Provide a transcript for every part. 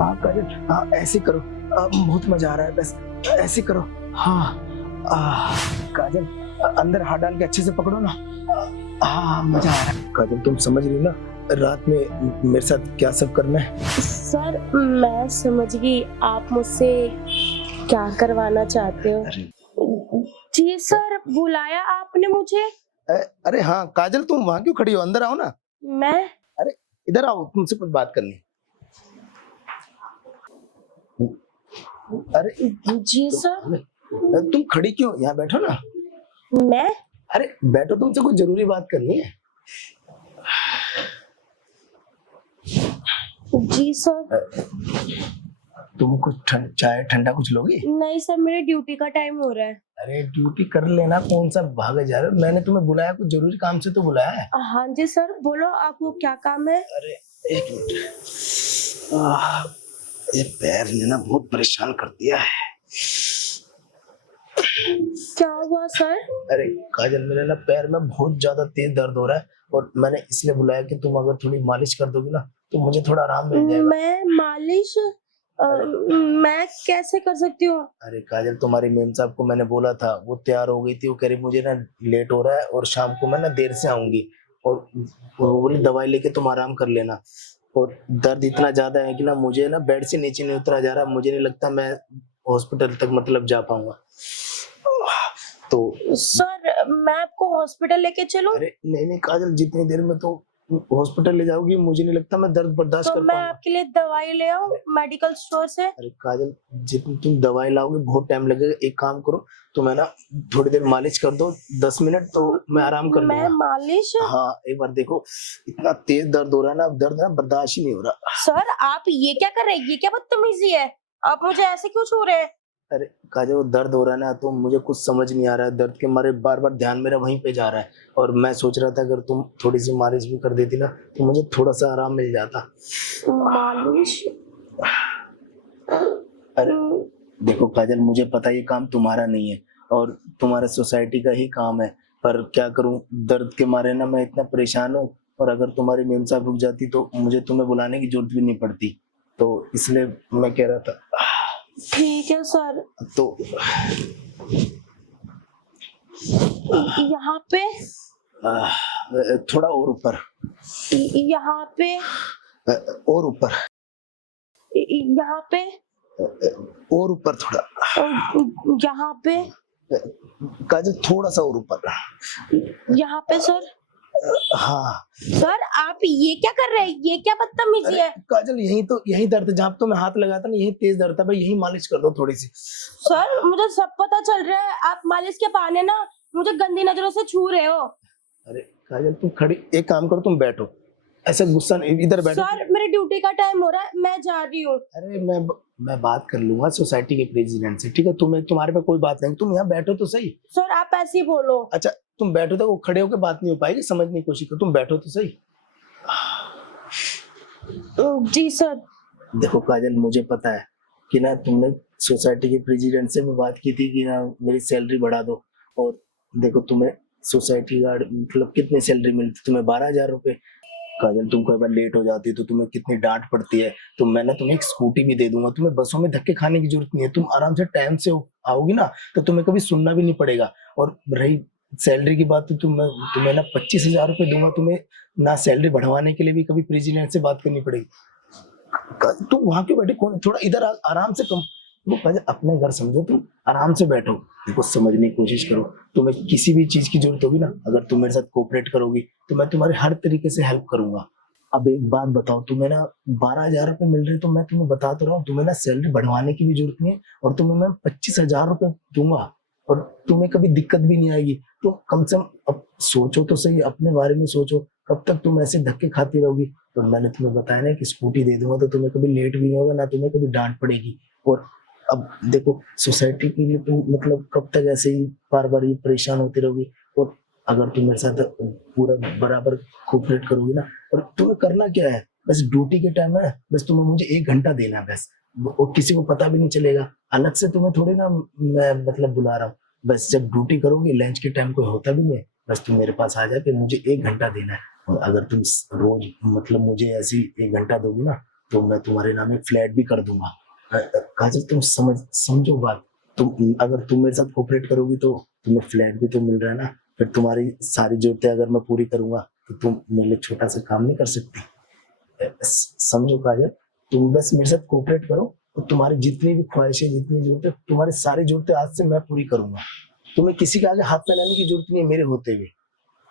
हाँ काजल, हाँ ऐसे करो। बहुत मजा आ रहा है, बस ऐसे करो। हाँ काजल, अंदर हाथ डाल के अच्छे से पकड़ो ना। हाँ मजा आ रहा है। काजल तुम समझ रही हो ना रात में मेरे साथ क्या सब करना है? सर मैं समझ गई आप मुझसे क्या करवाना चाहते हो। अरे जी सर, बुलाया आपने मुझे? अरे हाँ काजल, तुम वहां क्यों खड़ी हो? अंदर आओ ना। मैं? अरे इधर आओ, तुमसे कुछ बात करनी है। अरे जी सर। तुम खड़ी क्यों? यहाँ बैठो ना। मैं? अरे बैठो, तुमसे कुछ जरूरी बात करनी है। जी सर। तुम कुछ चाय ठंडा कुछ लोगी? नहीं सर, मेरे ड्यूटी का टाइम हो रहा है। अरे ड्यूटी कर लेना, कौन सा भागे जा रहे हो? मैंने तुम्हें बुलाया कुछ जरूरी काम से तो बुलाया है। हाँ जी सर, बोलो आपको क्या काम है? अरे एक मिनट। ये पैर ने ना बहुत परेशान कर दिया है। क्या हुआ सर? अरे काजल, मेरे ना पैर में बहुत ज्यादा तेज दर्द हो रहा है और मैंने इसलिए बुलाया कि तुम अगर थोड़ी मालिश कर दोगी ना तो मुझे थोड़ा आराम मिल जाएगा। मैं मालिश? मैं कैसे कर सकती हूँ? अरे काजल, तुम्हारी मेम साहब को मैंने बोला था, वो तैयार हो गई थी। वो कह रही मुझे ना लेट हो रहा है और शाम को मैं ना देर से आऊंगी, और वो बोली दवाई लेके तुम आराम कर लेना। और दर्द इतना ज्यादा है कि ना मुझे ना बेड से नीचे नहीं उतरा जा रहा। मुझे नहीं लगता मैं हॉस्पिटल तक मतलब जा पाऊंगा। तो सर मैं आपको हॉस्पिटल लेके चलूं? अरे नहीं नहीं काजल, जितनी देर में तो हॉस्पिटल ले जाओगी मुझे नहीं लगता मैं दर्द बर्दाश्त तो कर मैं पाऊंगा। आपके लिए दवाई ले आऊं मेडिकल स्टोर से? अरे काजल, जितनी तुम दवाई लाओगे बहुत टाइम लगेगा। एक काम करो, तो मैं ना थोड़ी देर मालिश कर दो, 10 मिनट, तो मैं आराम कर मैं लूंगा। मालिश? हाँ एक बार देखो, इतना तेज दर्द हो रहा है ना, अब दर्द ना बर्दाश्त ही नहीं हो रहा। सर आप ये क्या कर रहे हैं? ये क्या बदतमीजी है? आप मुझे ऐसे क्यों छू रहे हैं? अरे काजल, वो दर्द हो रहा है ना तो मुझे कुछ समझ नहीं आ रहा है। दर्द के मारे बार बार ध्यान मेरा वहीं पे जा रहा है, और मैं सोच रहा था अगर तुम थोड़ी सी मालिश भी कर देती ना तो मुझे थोड़ा सा आराम मिल जाता। मालिश? अरे देखो काजल, मुझे पता ये काम तुम्हारा नहीं है और तुम्हारे सोसाइटी का ही काम है, पर क्या करूं, दर्द के मारे ना मैं इतना परेशान हूँ। और अगर तुम्हारी मेम साहब रुक जाती तो मुझे तुम्हें बुलाने की जरूरत भी नहीं पड़ती। तो इसलिए मैं कह रहा था। ठीक है सर। तो यहाँ पे? थोड़ा और ऊपर, यहाँ पे? और ऊपर, यहाँ पे? और ऊपर थोड़ा। यहाँ पे? काजल थोड़ा सा और ऊपर। यहाँ पे सर? हाँ। सर आप ये क्या कर रहे हैं? ये क्या बदतमीजी अरे है? काजल, यही तो यही दर्द है, जहाँ पे तो मैं हाथ लगाता ना यही तेज दर्द था भाई, यही मालिश कर दो थोड़ी सी। सर मुझे सब पता चल रहा है, आप मालिश के बहाने ना मुझे गंदी नजरों से छू रहे हो। अरे काजल, तुम खड़ी, एक काम करो तुम बैठो, ऐसे गुस्सा नहीं, इधर बैठो। सर मेरे ड्यूटी का टाइम हो रहा है, मैं जा रही हूँ। अरे मैं बात कर लूंगा सोसाइटी के प्रेसिडेंट से, ठीक है? तुम्हारे पे कोई बात नहीं, तुम यहाँ बैठो तो सही। सर आप ऐसे ही बोलो। अच्छा तुम बैठो, तो वो खड़े होकर बात नहीं हो पाएगी, समझने की कोशिश करो, तुम बैठो तो सही। जी सर। देखो काजल, मुझे पता है कि ना तुमने सोसाइटी के प्रेसिडेंट से भी बात की थी कि ना मेरी सैलरी बढ़ा दो। और देखो तुम्हें सोसाइटी गार्ड मतलब कितनी सैलरी मिलती, तुम्हें 12,000 रुपए। काजल, तुम कई बार लेट हो जाती है तो तुम्हें कितनी डांट पड़ती है। तो मैं ना तुम्हें एक स्कूटी भी दे दूंगा, तुम्हें बसों में धक्के खाने की जरूरत नहीं है। तुम आराम से टाइम से आओगी ना तो तुम्हें कभी सुनना भी नहीं पड़ेगा। और रही सैलरी की बात, तो तुम्हें ना 25,000 रुपए दूंगा, तुम्हें ना सैलरी बढ़वाने के लिए भी कभी प्रेसिडेंट से बात करनी पड़ेगी। तुम वहां क्यों बैठे? कौन? थोड़ा इधर आराम से तुम, वो अपने घर समझो, तुम आराम से बैठो, देखो समझने की कोशिश करो। तुम्हें किसी भी चीज की जरूरत होगी ना, अगर तुम मेरे साथ कोऑपरेट करोगी तो मैं तुम्हारे हर तरीके से हेल्प करूंगा। अब एक बात बताओ, तुम्हें ना 12,000 रुपए मिल रहे, तो मैं तुम्हें बता तो रहा हूँ, तुम्हें ना सैलरी बढ़वाने की भी जरूरत नहीं है, और तुम्हें मैं 25,000 रुपए दूंगा और तुम्हें कभी दिक्कत भी नहीं आएगी। तो कम से कम अब सोचो तो सही, अपने बारे में सोचो, कब तक तुम ऐसे धक्के खाती रहोगी? तो मैंने तुम्हें बताया ना कि स्कूटी दे दूंगा तो तुम्हें कभी लेट भी नहीं होगा, ना तुम्हें कभी डांट पड़ेगी। और अब देखो, सोसाइटी के लिए तुम मतलब कब तक ऐसे ही बार बार ये परेशान होती रहोगी? और अगर तुम मेरे साथ पूरा बराबर कोऑपरेट करोगी ना, और तुम्हें करना क्या है, बस ड्यूटी के टाइम है, बस तुम्हें मुझे 1 घंटा देना है बस, और किसी को पता भी नहीं चलेगा। अलग से तुम्हें थोड़ी ना मैं मतलब बुला रहा हूँ, बस जब ड्यूटी करोगी लंच के टाइम कोई होता भी नहीं है, बस तुम मेरे पास आ जाए कि मुझे 1 घंटा देना है। और अगर तुम रोज मतलब मुझे ऐसी 1 घंटा दोगी ना तो मैं तुम्हारे नाम एक फ्लैट भी कर दूंगा। काजल तुम समझो बात। अगर तुम मेरे साथ कोऑपरेट करोगी तो तुम्हें फ्लैट भी तो मिल रहा है ना। फिर तुम्हारी सारी जरूरतें अगर मैं पूरी करूंगा तो तुम मेरे लिए छोटा सा काम नहीं कर सकती। समझो काजल, तुम बस मेरे साथ कोऑपरेट करो और तुम्हारी जितनी भी ख्वाहिशें, जितनी जरूरतें, तुम्हारी सारी जरूरतें आज से मैं पूरी करूंगा। तुम्हें किसी के आगे हाथ फैलाने की जरूरत नहीं है मेरे होते हुए,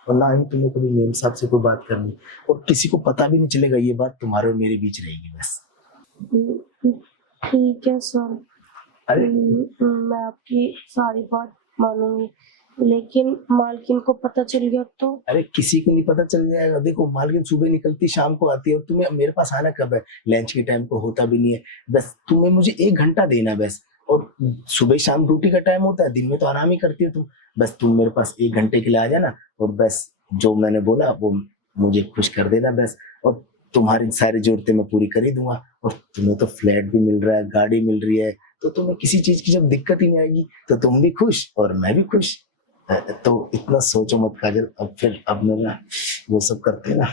और ना ही तुम्हें कभी मेम साहब से कोई बात करनी, और किसी को पता भी नहीं चलेगा। ये बात तुम्हारे और मेरे बीच रहेगी बस। ठीक है सर, अरे मैं आपकी सारी बात मानूंगी, लेकिन मालकिन को पता चल गया तो? अरे किसी को नहीं पता चल जाएगा। देखो मालकिन सुबह निकलती शाम को आती है, और तुम्हें मेरे पास आना कब है? लंच के टाइम को होता भी नहीं है। बस तुम्हें मुझे 1 घंटा देना बस, और सुबह शाम ड्यूटी का टाइम होता है, दिन में तो आराम ही करती हो तुम। बस तुम मेरे पास 1 घंटे के लिए आ जाना, और बस जो मैंने बोला वो मुझे खुश कर देना बस, और तुम्हारी सारी जरूरतें मैं पूरी कर ही दूंगा। और तुम्हें तो फ्लैट भी मिल रहा है, गाड़ी मिल रही है, तो तुम्हें किसी चीज की जब दिक्कत ही नहीं आएगी तो तुम भी खुश और मैं भी खुश। तो इतना सोचो मत काजल। अब मैं वो सब करते हैं ना,